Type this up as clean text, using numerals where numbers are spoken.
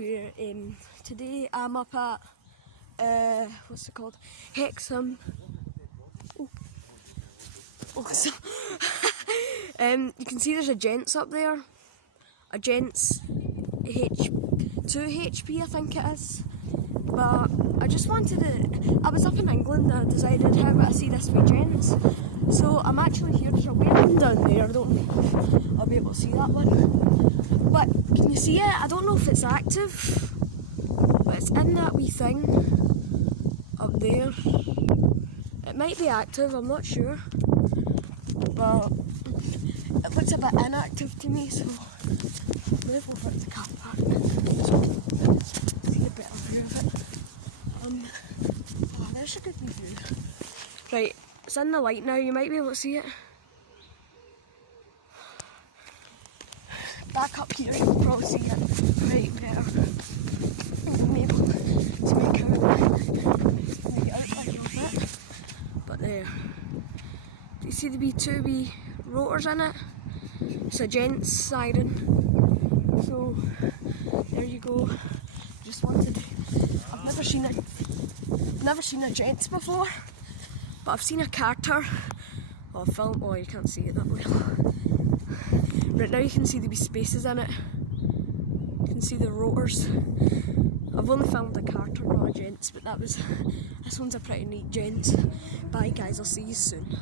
We're today I'm up at what's it called? Hexham. So, you can see there's a Gents up there. A Gents 2 HP I think it is. But I just wanted to, I was up in England and I decided how would I see this wee Gents. So I'm actually here, there's a Whelen down there, I don't know if I'll be able to see that one. But can you see it? I don't know if it's active, but it's in that wee thing up there. It might be active, I'm not sure, but it looks a bit inactive to me, so I'll move over to the car park so see a better view of it. Oh, there's a good view. Right, it's in the light now, you might be able to see it. Back up here, you can probably see it right better. I'm able to make out a little bit. But there. Do you see the two wee rotors in it? It's a Gents Siren. So there you go. Just wanted to, I've never seen a Gents before, but I've seen a Carter. Oh, film. Oh, you can't see it that well. Right now you can see the wee spaces in it. You can see the rotors. I've only filmed a Carter, not a Gents, but this one's a pretty neat Gents. Bye guys, I'll see you soon.